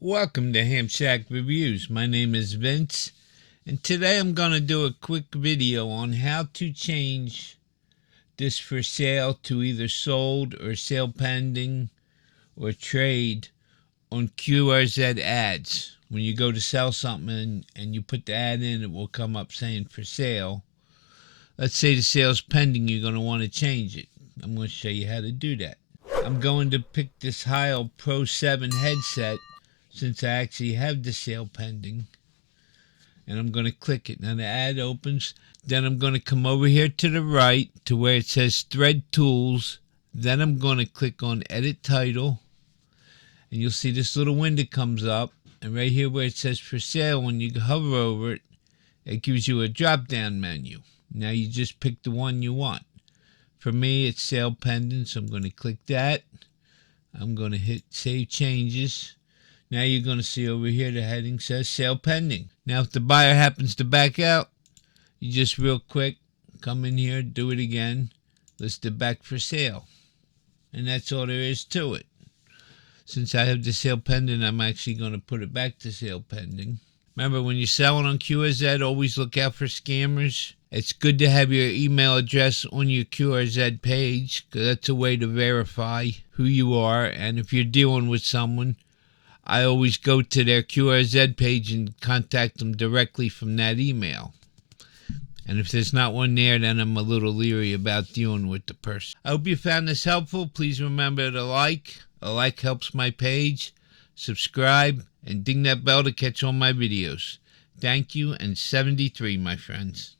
Welcome to Ham Shack Reviews. My name is Vince, and today I'm going to do a quick video on how to change this for sale to either sold or sale pending or trade on QRZ ads. When you go to sell something and you put the ad in, it will come up saying for sale. Let's say the sale's pending, you're going to want to change it. I'm going to show you how to do that. I'm going to pick this Heil Pro 7 headset since I actually have the sale pending, and I'm going to click it. Now the ad opens. Then I'm going to come over here to the right to where it says Thread Tools. Then I'm going to click on Edit Title, and you'll see this little window comes up, and right here where it says for sale, when you hover over it, it gives you a drop down menu. Now you just pick the one you want. For me, it's sale pending, so I'm going to click that. I'm going to hit Save Changes. Now you're going to see over here the heading says Sale Pending. Now if the buyer happens to back out, you just real quick come in here, do it again, list it back for sale. And that's all there is to it. Since I have the sale pending, I'm actually going to put it back to sale pending. Remember, when you're selling on QRZ, always look out for scammers. It's good to have your email address on your QRZ page, because that's a way to verify who you are. And if you're dealing with someone, I always go to their QRZ page and contact them directly from that email. And if there's not one there, then I'm a little leery about dealing with the person. I hope you found this helpful. Please remember to like. A like helps my page. Subscribe and ding that bell to catch all my videos. Thank you, and 73, my friends.